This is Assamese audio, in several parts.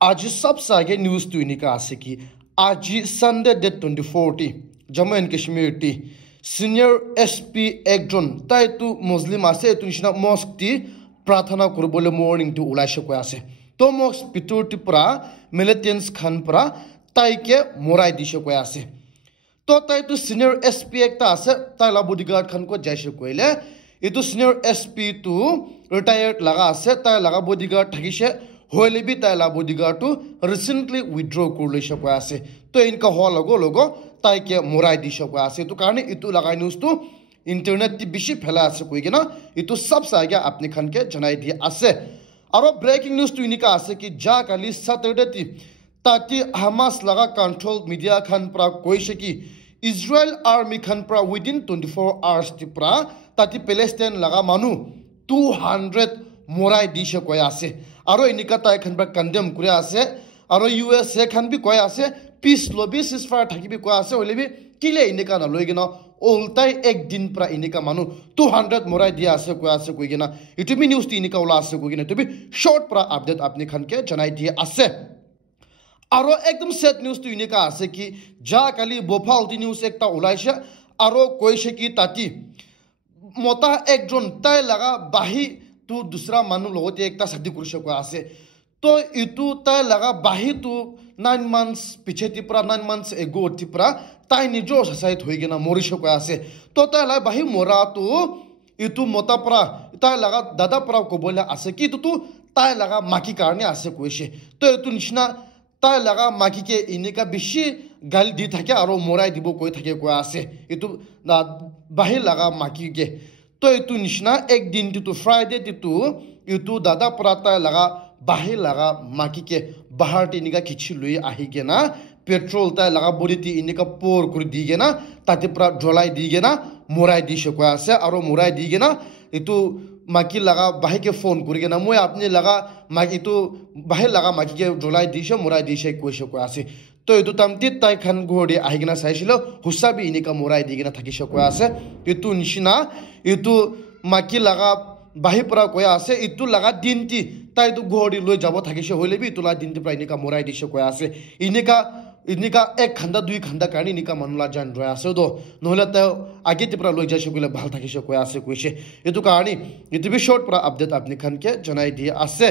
आज सबसे आगे न्यूज़ तो इन्हीं का आसे की आज Sunday date 24 Jammu and Kashmir टी सीनियर एसपी एकजन ताई तु मुस्लिम आसे तुनिशना मॉस्क टी प्रार्थना करबोले मॉर्निंग टू उलाइशे को आसे तो मॉस्क पितुर टी परा मिलिटेंट्स खान परा ताई के मोराई दिशे को आसे तो ताई तु सीनियर एसपी एक ता आसे ताई ला बॉडीगार्ड खान को जैसे को ले इतु सीनियर एसपी तु रिटायर्ड लगा आसे ताई लगा बॉडीगार्ड ठगिशे होले भी ताई ला बॉडीगार्ड टू रिसेंटली विथड्रॉ कर ले शको आसे तो इनका हो लोगो ताई के मोराई दी शको आसे तो कारण इतु लगा न्यूज़ तो इंटरनेट ती बिशी फैला आसे कोई के ना इतु सब से आगे अपने खान के जनाई दी आसे और ब्रेकिंग न्यूज़ तो इनका आसे कि जा काली सैटरडे ती ताकि हमास लगा कंट्रोल मीडिया खान प्रा कोई शकी इजराइल आर्मी खान प्रा विदिन 24 आवर्स ती प्रा ताकि पैलेस्टाइन लगा मानु 200 मोराई दी शको आसे और इनका ताई खान प्रा कंडेम करे आसे और यूएसए खान भी कोई आसे पीस लॉबी सिसफायर थाकी भी कोई आसे ओले भी किले इनका ना लोगे ना ओल्टाई एक दिन प्रा इनका मानु 200 मोराई दिया आसे कोई ना इतु भी न्यूज़ ती इनका उला आसे कोई ना तो भी शॉर्ट प्रा अपडेट अपने खान के जनाई दिया आसे और एकदम सेट न्यूज़ तो इनका आसे कि जा काली भोपाल ती न्यूज़ एक ता उलाइशे और कोई शे की ताती मोता एक जोन ताई लगा बाही तू दूसरा मानु लोगों एक ता शादी कुछ को आसे तो इतु ताई लगा बाही तू 9 months पीछे तिपरा 9 months एगो तिपरा ताई निजो ससाइट होई गेना मोरिशो को आसे तो ताई लगा बाही मोरा तो इतु मोता परा ताई लगा दादा परा को बोले आसे कि तू ताई लगा माकी कारणे आसे कोइशे तो इतु निशना ताई लगा माकी के इनका बिशी गाल दी था क्या और मोराई दिबो कोई था को आसे इतु बाही लगा माकी के तो इतु निशना एक दिन तो फ्राइडे तो इतु दादा पराता लगा बाही लगा माकी के बाहर टी इनका खिची लुई आही के ना पेट्रोल ता लगा बोरी ती इनका पोर कर दी गे ना ताते परा ढोलाई दी गे ना मोराई दी शको आसे और मोराई दी गे ना इतु माकी लगा बाही के फोन कर गे ना मुए अपने लगा माकी तो बाही लगा माकी के ढोलाई दी शो मोराई दी शे कोई शको आसे तो इतु तमती ताई खान घोड़े आहिगना साइशिलो हुस्सा भी इनका मोराई दी गे ना थकी शको आसे इतु निशिना इतु माकी लगा बाही परा कोई आसे इतु लगा दिन ती ताई तो घोड़ी लोई जाबो थकिशे होले भी इतुला दिन ती प्राय इनका मोराई दिशे कोई आसे इनका एक खंदा दुई खंदा कानी इनका मनला जान रहा आसे दो नहले तो आगे ती परा लोई जाशे कोले भाल थकिशे कोई आसे कोइशे इतु कहानी इतु भी शॉर्ट परा अपडेट अपने खान के जनाई दिए आसे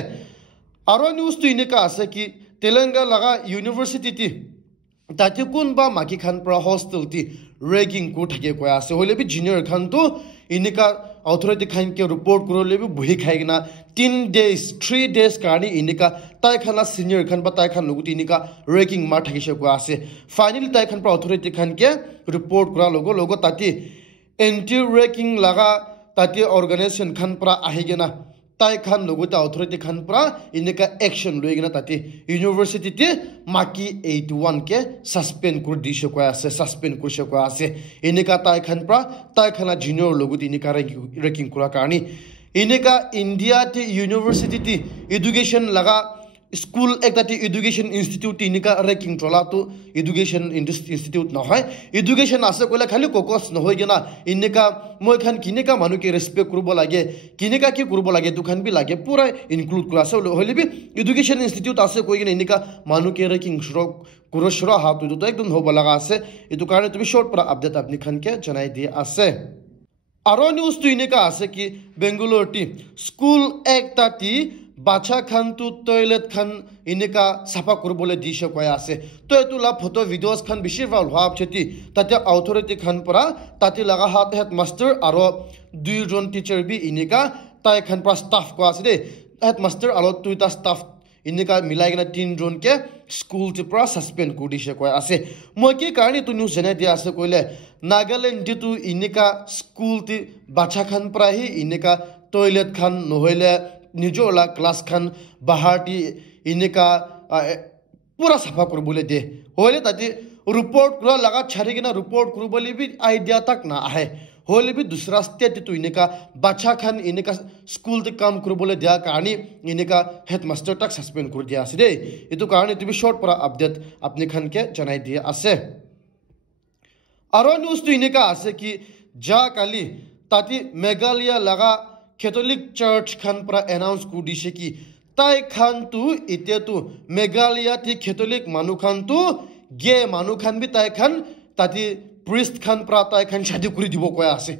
और न्यूज़ तो इनका आसे कि तेलंगाना लगा यूनिवर्सिटी ती ताकि कौन बा माकी खान परा हॉस्टल ती रैगिंग को ठगे कोई आसे होले भी जूनियर खान तो इनका अथॉरिटी खान के रिपोर्ट करो ले भी बुही खाएगा 3 days कहानी इनका ताई खाना सीनियर खान पर ताई खान लोगों इनका रैगिंग मार ठगे शको आसे फाइनली ताई खान पर अथॉरिटी खान के रिपोर्ट करा लोगो ताकि एंटी रैगिंग लगा ताकि ऑर्गेनाइजेशन खान पर आएगा ना ताई खान लोगों अथॉरिटी खान पर इनका एक्शन लोगे ना ताकि यूनिवर्सिटी ते माकी 81 के सस्पेंड कर दी शको आसे सस्पेंड कर शको आसे इनका ताई खान पर ताई खाना जूनियर लोगों इनका रैंकिंग करा कहानी इनका इंडिया ते यूनिवर्सिटी ते एजुकेशन लगा स्कूल एक ताती एजुकेशन इंस्टीट्यूट इनका रैंकिंग चला तो एजुकेशन इंस्टीट्यूट ना है एजुकेशन आसे कोला खाली कोकस न होय ना इनका मोय खान किनेका मानु के रेस्पेक्ट करबो लागे किनेका की करबो लागे दुकान भी लागे पूरा इंक्लूड करा से होले भी एजुकेशन इंस्टीट्यूट आसे कोई ना इनका मानु के रैंकिंग शुरू हाथ तो एकदम होबो लगा आसे इतु कारण तो शॉर्ट पर अपडेट अपनी खान के जनाई दिए आसे और न्यूज़ तो इनका आसे कि बेंगलुरु टी स्कूल एक ताती बाचा खान तो टॉयलेट खान इनका साफा कर बोले दिशे कोई आसे तो एतुला फोटो वीडियोस खान बिशी वाल हाफ छेती ताते अथॉरिटी खान परा ताते लगा हाथ हेड मास्टर और 2 जन टीचर भी इनका ताई खान परा स्टाफ को आसे दे हेड मास्टर और 2 ता स्टाफ इनका मिलाइगना 3 जन के स्कूल ते परा सस्पेंड कर दिशे कोई आसे मोके कारण तो न्यूज़ जने दिया आसे कोइले नागालैंड तो इनका स्कूल ते बाचा खान परा ही इनका टॉयलेट खान नहोले निजोला क्लास खान बाहर टी इनका पूरा सफा कर बोले दे होले ताती रिपोर्ट करा लगा छारी ना रिपोर्ट कर बोले भी आइडिया तक ना आए होले भी दूसरा स्टेट तो इनका बाचा खान इनका स्कूल ते काम कर बोले दिया कहानी इनका हेड मास्टर तक सस्पेंड कर दिया दे ये तो कहानी तो भी शॉर्ट पर अपडेट अपने खान के जनाई दिए आसे और न्यूज़ तो इनका आसे कि जा काली ताती मेघालय लगा कैथोलिक चर्च खान पर अनाउंस कर दिशे कि তাই খান তু ইতে তু মেঘালয়া তি ক্যাথলিক মানু খান তু গে মানু খান বি তাই খান তাতি প্রিস্ট খান প্রা তাই খান শাদি কৰি দিব কয় আছে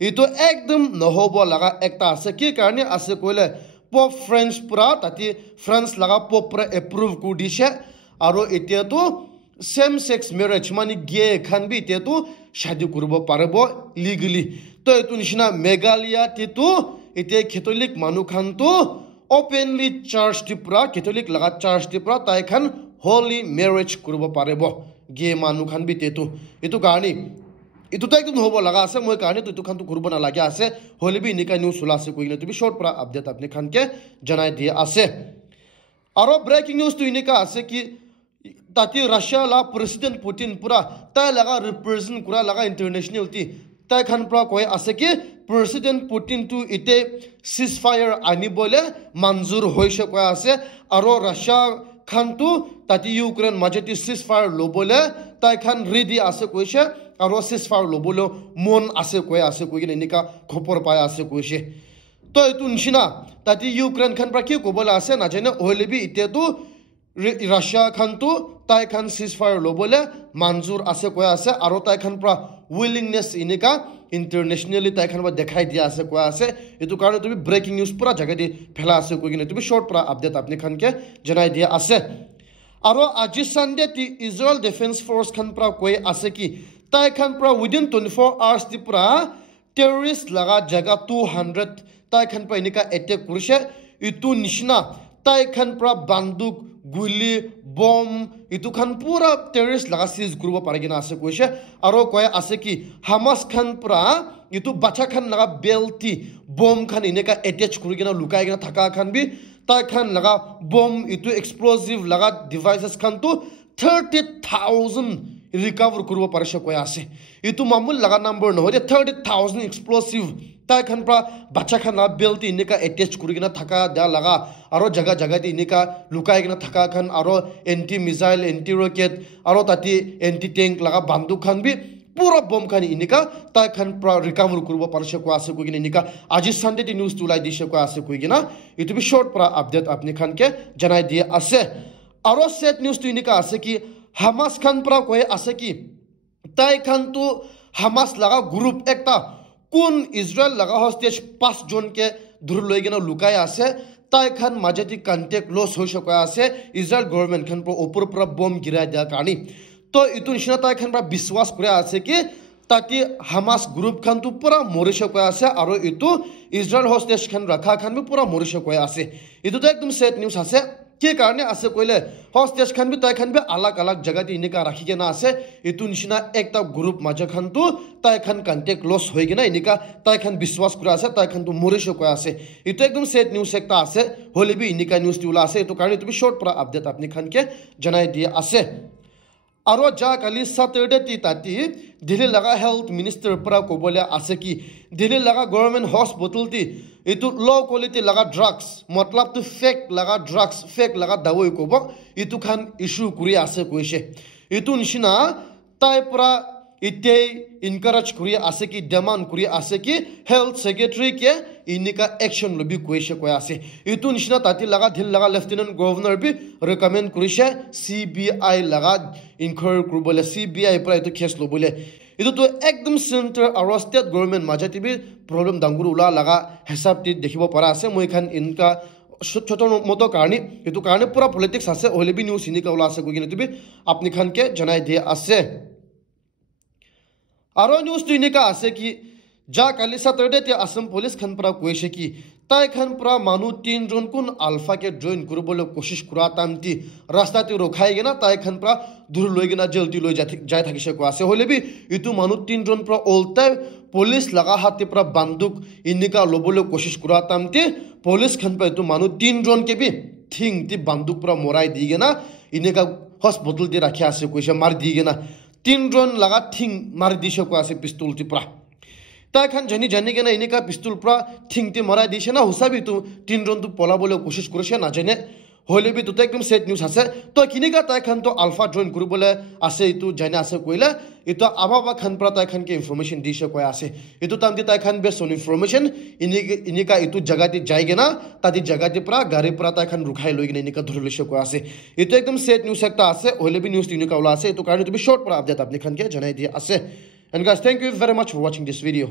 ইটো একদম নহব লাগা একটা আছে কি কারণে আছে কইলে পপ ফ্রেঞ্চ পুরা তাতি ফ্রান্স লাগা পপ পুরা এপ্রুভ কৰি দিছে আৰু এতিয়া তো সেম সেক্স ম্যাৰেজ মানে গে খান বি এতিয়া তো শাদি কৰিব পাৰিব লিগালি তো এটো নিচিনা মেঘালয়া তিটো এতিয়া ক্যাথলিক মানু খান তো openly church tipra catholic laga church tipra tai khan holy marriage kuribo parebo ge manu khan bi tetu etu garni etu ta ekdum hobo laga ase moi karne tu khan tu kuribo na lage ase holy bi nika news sula ase koile tu bi short pra update apni khan ke janai diye ase aro breaking news tu inika ase ki tati russia la president putin pura ta laga represent kura laga international ti tai khan pra koi ase ki president putin tu ite ceasefire ani bole manzur hoise koi ase aro russia khan tu tati ukraine majeti ceasefire lobole tai khan ready ase koise aro ceasefire lobolo mon ase koi nika khopor pa ase koise to etu nishina tati ukraine khan pra ki kobola ase na jane olebi ite tu russia khan tu tai khan ceasefire lobole manzur ase koi ase aro tai khan pra willingness inika internationally tai khan ba dekhai dia ase koi ase etu karone tu breaking news pura jaga di phela ase koi gine tu short pura update apni khan ke janai dia ase aro aji sunday ti israel defense force khan pra koi ase ki tai khan pra within 24 hours ti pura terrorist laga jaga 200 tai khan pra inika attack kurise itu nishna tai khan pra banduk guli bomb itu khan pura terrorist laga seize kuribo parigina ase koise aro koi ase ki hamas khan pura itu bacha khan laga belti bomb khan ineka attach kurigina lukai gina thaka khan bi tai khan laga bomb itu explosive laga devices khan tu 30,000 recover kuribo parisha koi ase itu mamul laga number no je 30,000 explosive tai khan pra bacha khan la belti ineka attach kurigina thaka da laga aro jaga jaga ti inika lukai gina thaka khan aro anti missile anti rocket aro tati anti tank laga banduk khan bi pura bomb khan inika tai khan pra recover kuribo parisha ko ase koi gina inika aji sunday ti news tulai dishe ko ase koi gina itu bi short pra update apni khan ke janai diye ase aro set news tu inika ase ki hamas khan pra koi ase ki tai khan tu hamas laga group ekta কোন ইসরায়েল লাগা হস্টেজ 5 জনকে ধরে লই গেনা লুকাই আছে তাই খান মাজেতি কন্টাক্ট লস হই সকা আছে ইসরায়েল গভর্নমেন্ট খান উপর পুরা বম গিরাই দেয়া কানি তো ইতু নিশনা তাই খান বিশ্বাস করে আছে কি তাকি হামাস গ্রুপ খান তো পুরা মরে সকা আছে আর ইতু ইসরায়েল হস্টেজ খান রাখা খান পুরা মরে সকা আছে ইতু তো একদম সেট নিউজ আছে কি কারণে আছে কইলে হস্টেজ খান বি তাই খান বি আলাগ আলাগ জায়গাতে ইনিকা রাখি কে না আছে ইতু নিশনা একটা গ্রুপ মাজা খান তো তাই খান কন্টাক্ট লস হই গেনা ইনিকা তাই খান বিশ্বাস করে আছে তাই খান তো মরে সকা আছে ইতু একদম সেট নিউজ একটা আছে হলে বি ইনিকা নিউজ তুলা আছে ইতু কারণে তুমি শর্ট পুরা আপডেট আপনি খান কে জানাই দিয়ে আছে আর যা কালি স্যাটারডে তি তাতি দিল্লি লাগা হেলথ মিনিস্টার পুরা কবলে আছে কি দিল্লি লাগা গভর্নমেন্ট হসপিটাল তি ইতু লো কোয়ালিটি লাগা ড্রাগস মতলব তো ফেক লাগা ড্রাগস ফেক লাগা দাওই কব ইতু খান ইস্যু করি আছে কইছে ইতু নিশিনা তাই পুরা ইতে ইনকারেজ করি আছে কি ডিমান্ড করি আছে কি হেলথ সেক্রেটারি কে ইনিকা অ্যাকশন লবি কইছে কই আছে ইতু নিশিনা তাতি লাগা ধিল লাগা লেফটেন্যান্ট গভর্নর বি রেকমেন্ড করিছে সিবিআই লাগা ইনকোয়ারি করবলে সিবিআই প্রায় তো কেস লবলে ইতু তো একদম সেন্টার আর স্টেট গভর্নমেন্ট মাঝাতি বি প্রবলেম ডাঙ্গুর উলা লাগা হিসাবটি দেখিব পারা আছে মই খান ইনকা ছোট মতো কারণে ইতু কারণে পুরা পলিটিক্স আছে হলে বি নিউজ ইনিকা উলা আছে কইনে তুমি আপনি খানকে জানাই দিয়ে আছে আর নিউজ তো ইনিকা আছে কি যা কালি স্যাটারডে তে আসাম পুলিশ খান পুরা কইছে কি তাই খান পুরা মানু 3 জন কোন আলফা কে জয়েন করবলে কোশিশ করা তামতি রাস্তাতে রোখাই গেনা তাই খান পুরা দূর লই গেনা জলদি লই যাই থাকিছে কো আছে হলে বি ইতু মানু 3 জন পুরা ওলতা পুলিশ লাগা হাতে পুরা বান্দুক ইনিকা লবলে কোশিশ করা তামতি পুলিশ খান পা ইতু মানু 3 জন কে বি থিং তি বান্দুক পুরা মোরাই দি গেনা ইনিকা হসপিটাল তে রাখি আছে কইছে মার দি গেনা 3 জন লাগা থিং মার দিছে কো আছে পিস্তল তি পুরা তাই খান জানি কেনা ইনিকা পিস্তল পুরা থিংতে মারা দিছে না হুসাবি তো 3 জন তো পলা বলে কোশিশ করেছে না জানে হলে বি তো একদম সেট নিউজ আছে তো কিনিকা তাই খান তো আলফা জয়েন করবলে আছে ইটো জানা আছে কইলা ইটো আবাবা খান প্রা তাই খান কে ইনফরমেশন দিছে কয় আছে ইটো তামতি তাই খান বেস অন ইনফরমেশন ইনিকা ইটো জায়গাতে যাইগে না তাদি জায়গাতে প্রা গাড়ি প্রা তাই খান রুখাই লই গনে ইনিকা ধরলিছে কয় আছে ইটো একদম সেট নিউজ একটা আছে হলে বি নিউজ ইনিকা ওলা আছে ইটো কারণে তুমি শর্ট প্রা আপডেট আপনি খান কে জানাই দিয়া আছে and guys thank you very much for watching this video